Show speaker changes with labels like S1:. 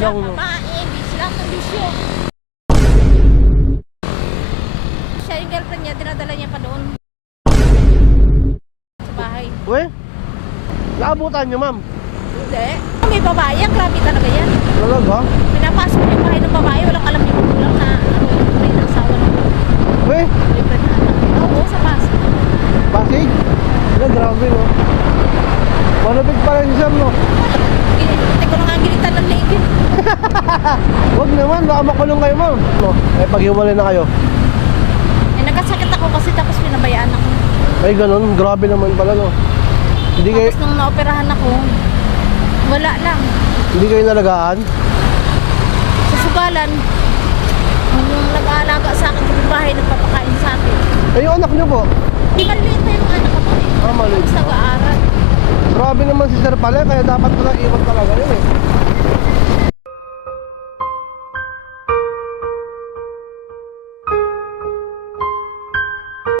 S1: no?
S2: babae, busy lang ng bisyo. Siya yung girlfriend niya, dinadala niya pa doon. Sa bahay.
S1: We? Naabutan nyo, ma'am.
S2: Hindi. May babae, yan, grabe talaga yan.
S1: Talaga?
S2: Pinapasok niya yung bahay ng babae, walang alam yung magulang na ano yung tunay na asawa ng
S1: We?
S2: girlfriend na anak. Oo, sa pasok.
S1: Pasig? Wala, grabe, no? Malapit pa rin siya, no?
S2: Hindi ko na nga gilitan ng leegin.
S1: Huwag naman, baka makulong kayo, ma'am. No? Eh, paghiwalay na kayo.
S2: Eh, nagkasakit ako kasi tapos pinabayaan ako.
S1: Ay, ganun. Grabe naman pala, no? Hindi kayo,
S2: Tapos nung naoperahan ako, wala lang.
S1: hindi kayo nalagaan?
S2: Sa sugalan, yung nag-aalaga sa akin sa bahay, nagpapakain sa akin.
S1: Eh, yung anak nyo po.
S2: Maliit na yung anak ko eh.
S1: Ah, maliit.
S2: Tapos nag-aaral.
S1: Grabe naman si Sir pala, kaya dapat pala iwan talaga.